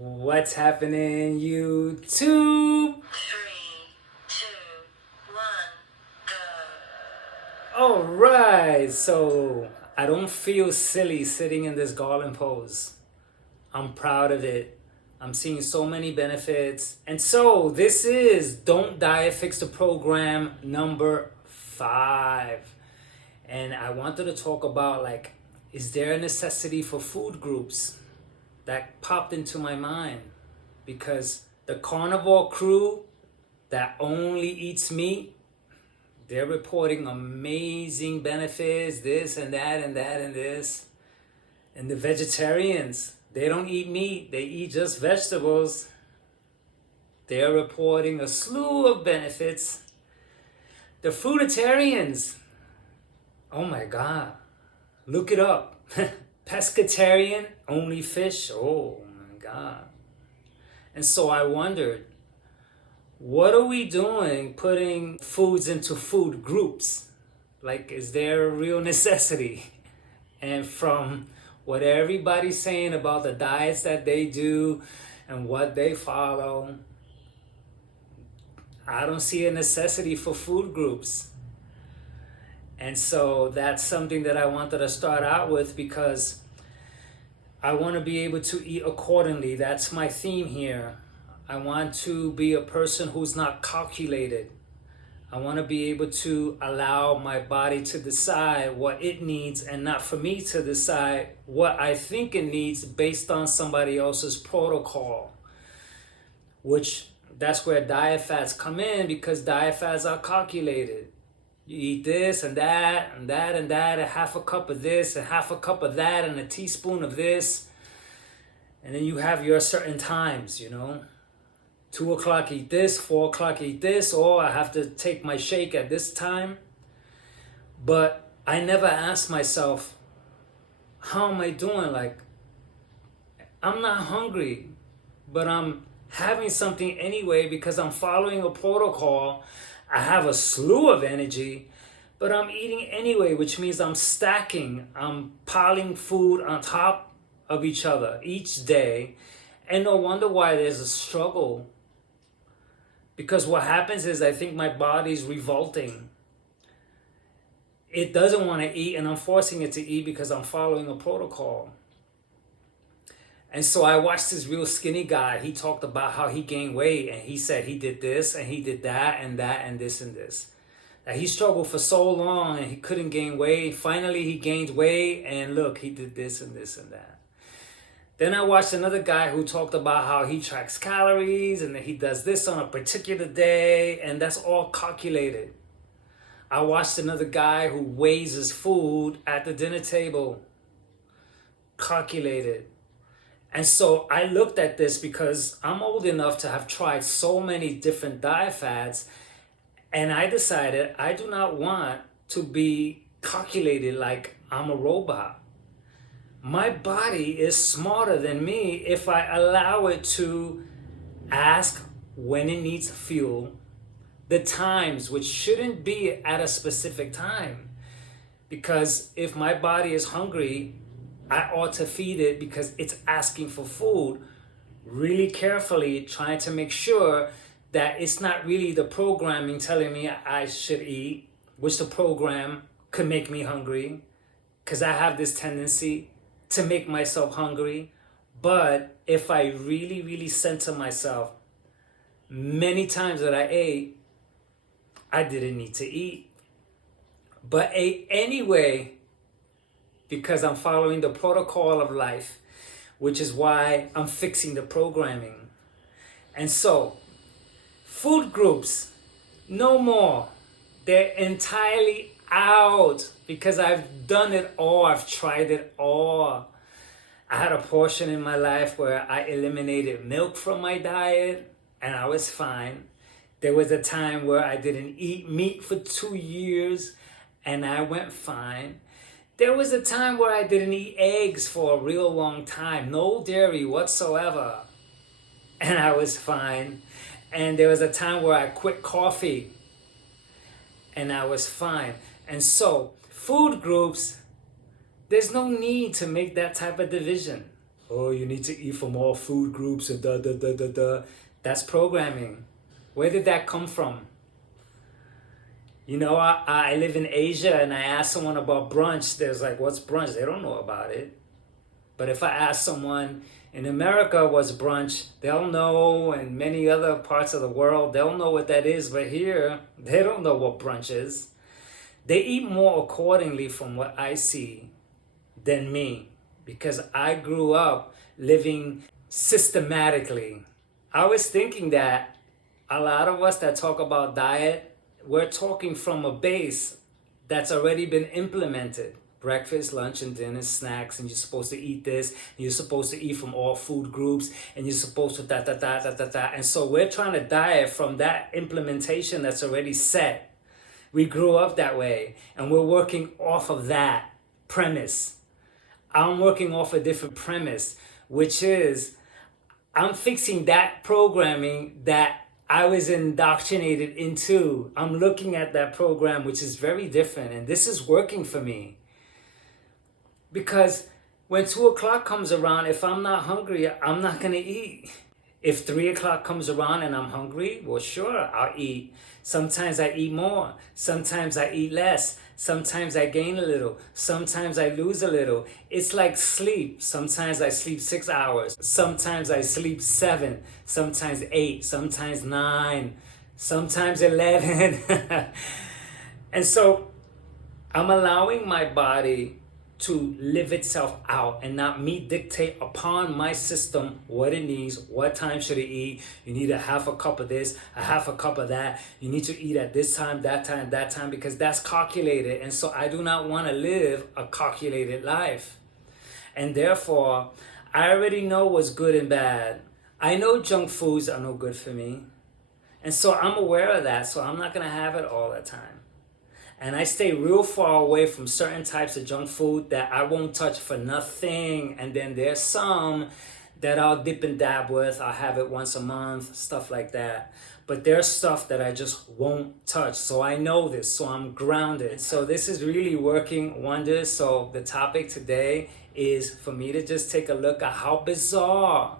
What's happening, YouTube? Three, two, one, go. Alright, so I don't feel silly sitting in this garland pose. I'm proud of it. I'm seeing so many benefits. And so this is Don't Diet Fix the Program number 5. And I wanted to talk about, is there a necessity for food groups? That popped into my mind because the carnivore crew that only eats meat, they're reporting amazing benefits, this and that and that and this. And the vegetarians, they don't eat meat, they eat just vegetables. They're reporting a slew of benefits. The fruitarians, oh my God, look it up. Pescatarian, only fish, oh my God. And so I wondered, what are we doing putting foods into food groups? Is there a real necessity? And from what everybody's saying about the diets that they do and what they follow, I don't see a necessity for food groups. And so that's something that I wanted to start out with because I want to be able to eat accordingly. That's my theme here. I want to be a person who's not calculated. I want to be able to allow my body to decide what it needs and not for me to decide what I think it needs based on somebody else's protocol. Which that's where diet fads come in, because diet fads are calculated. You eat this and that and that and that, a half a cup of this, a half a cup of that, and a teaspoon of this. And then you have your certain times, 2 o'clock eat this, 4 o'clock eat this, or I have to take my shake at this time. But I never asked myself, how am I doing? I'm not hungry, but I'm having something anyway because I'm following a protocol. I have a slew of energy, but I'm eating anyway, which means I'm stacking. I'm piling food on top of each other each day. And no wonder why there's a struggle. Because what happens is I think my body's revolting. It doesn't want to eat, and I'm forcing it to eat because I'm following a protocol. And so I watched this real skinny guy. He talked about how he gained weight, and he said he did this and he did that and that and this and this. That he struggled for so long and he couldn't gain weight. Finally, he gained weight, and look, he did this and this and that. Then I watched another guy who talked about how he tracks calories and that he does this on a particular day, and that's all calculated. I watched another guy who weighs his food at the dinner table. Calculated. And so I looked at this because I'm old enough to have tried so many different diet fads, and I decided I do not want to be calculated like I'm a robot. My body is smarter than me if I allow it to ask when it needs fuel, the times, which shouldn't be at a specific time. Because if my body is hungry, I ought to feed it because it's asking for food, really carefully trying to make sure that it's not really the programming telling me I should eat, which the program could make me hungry, because I have this tendency to make myself hungry. But if I really, really center myself, many times that I ate, I didn't need to eat, but ate anyway, because I'm following the protocol of life, which is why I'm fixing the programming. And so, food groups, no more. They're entirely out because I've done it all. I've tried it all. I had a portion in my life where I eliminated milk from my diet and I was fine. There was a time where I didn't eat meat for 2 years and I went fine. There was a time where I didn't eat eggs for a real long time, no dairy whatsoever, and I was fine. And there was a time where I quit coffee, and I was fine. And so, food groups, there's no need to make that type of division. Oh, you need to eat from all food groups and da da da da da. That's programming. Where did that come from? You know, I live in Asia and I ask someone about brunch, there's like, what's brunch? They don't know about it. But if I ask someone in America what's brunch, they'll know, and many other parts of the world, they'll know what that is. But here, they don't know what brunch is. They eat more accordingly from what I see than me, because I grew up living systematically. I was thinking that a lot of us that talk about diet, we're talking from a base that's already been implemented. Breakfast, lunch, and dinner, snacks, and you're supposed to eat this, and you're supposed to eat from all food groups, and you're supposed to da da da da da da. And so we're trying to diet from that implementation that's already set. We grew up that way, and we're working off of that premise. I'm working off a different premise, which is I'm fixing that programming that I was indoctrinated into. I'm looking at that program, which is very different, and this is working for me. Because when 2 o'clock comes around, if I'm not hungry, I'm not going to eat. If 3 o'clock comes around and I'm hungry, well, sure, I'll eat. Sometimes I eat more. Sometimes I eat less. Sometimes I gain a little. Sometimes I lose a little. It's like sleep. Sometimes I sleep 6 hours. Sometimes I sleep 7. Sometimes 8. Sometimes 9. Sometimes 11. And so I'm allowing my body to live itself out and not me dictate upon my system what it needs, what time should it eat. You need a half a cup of this, a half a cup of that. You need to eat at this time, that time, because that's calculated. And so I do not want to live a calculated life. And therefore, I already know what's good and bad. I know junk foods are no good for me. And so I'm aware of that, so I'm not going to have it all the time. And I stay real far away from certain types of junk food that I won't touch for nothing. And then there's some that I'll dip and dab with. I'll have it once a month, stuff like that. But there's stuff that I just won't touch. So I know this, so I'm grounded. So this is really working wonders. So the topic today is for me to just take a look at how bizarre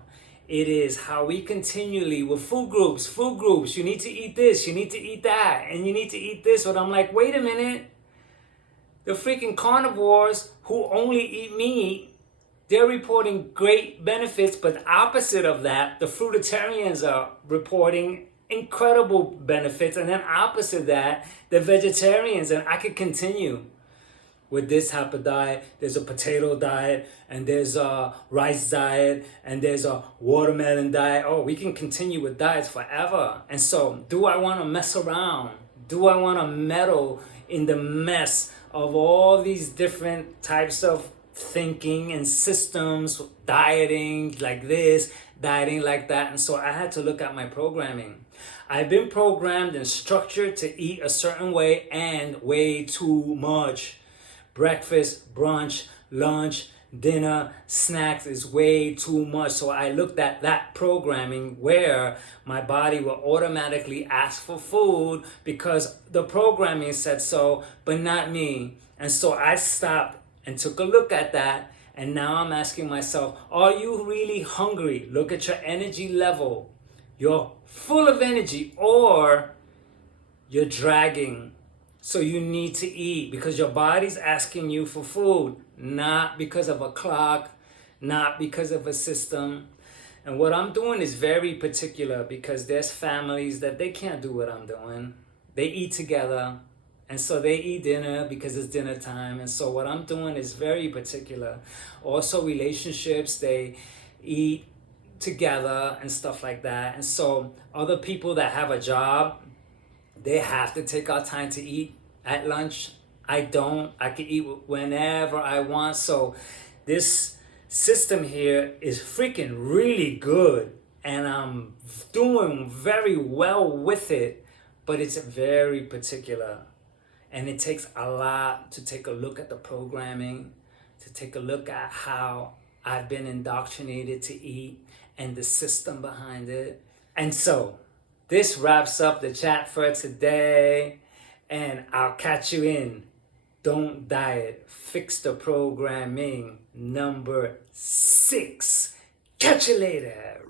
it is how we continually with food groups, you need to eat this, you need to eat that, and you need to eat this. But I'm like, wait a minute. The freaking carnivores who only eat meat, they're reporting great benefits, but opposite of that, the fruitarians are reporting incredible benefits. And then opposite of that, the vegetarians, and I could continue. With this type of diet, there's a potato diet, and there's a rice diet, and there's a watermelon diet. Oh, we can continue with diets forever. And so, do I want to mess around? Do I want to meddle in the mess of all these different types of thinking and systems, dieting like this, dieting like that? And so I had to look at my programming. I've been programmed and structured to eat a certain way and way too much. Breakfast, brunch, lunch, dinner, snacks is way too much. So I looked at that programming where my body will automatically ask for food because the programming said so, but not me. And so I stopped and took a look at that. And now I'm asking myself, are you really hungry? Look at your energy level. You're full of energy, or you're dragging. So you need to eat because your body's asking you for food, not because of a clock, not because of a system. And what I'm doing is very particular because there's families that they can't do what I'm doing. They eat together, and so they eat dinner because it's dinner time. And so what I'm doing is very particular. Also relationships, they eat together and stuff like that. And so other people that have a job, they have to take out time to eat at lunch. I don't. I can eat whenever I want. So this system here is freaking really good. And I'm doing very well with it. But it's very particular. And it takes a lot to take a look at the programming, to take a look at how I've been indoctrinated to eat and the system behind it. And so this wraps up the chat for today, and I'll catch you in Don't diet. Fix the programming. Number 6. Catch you later.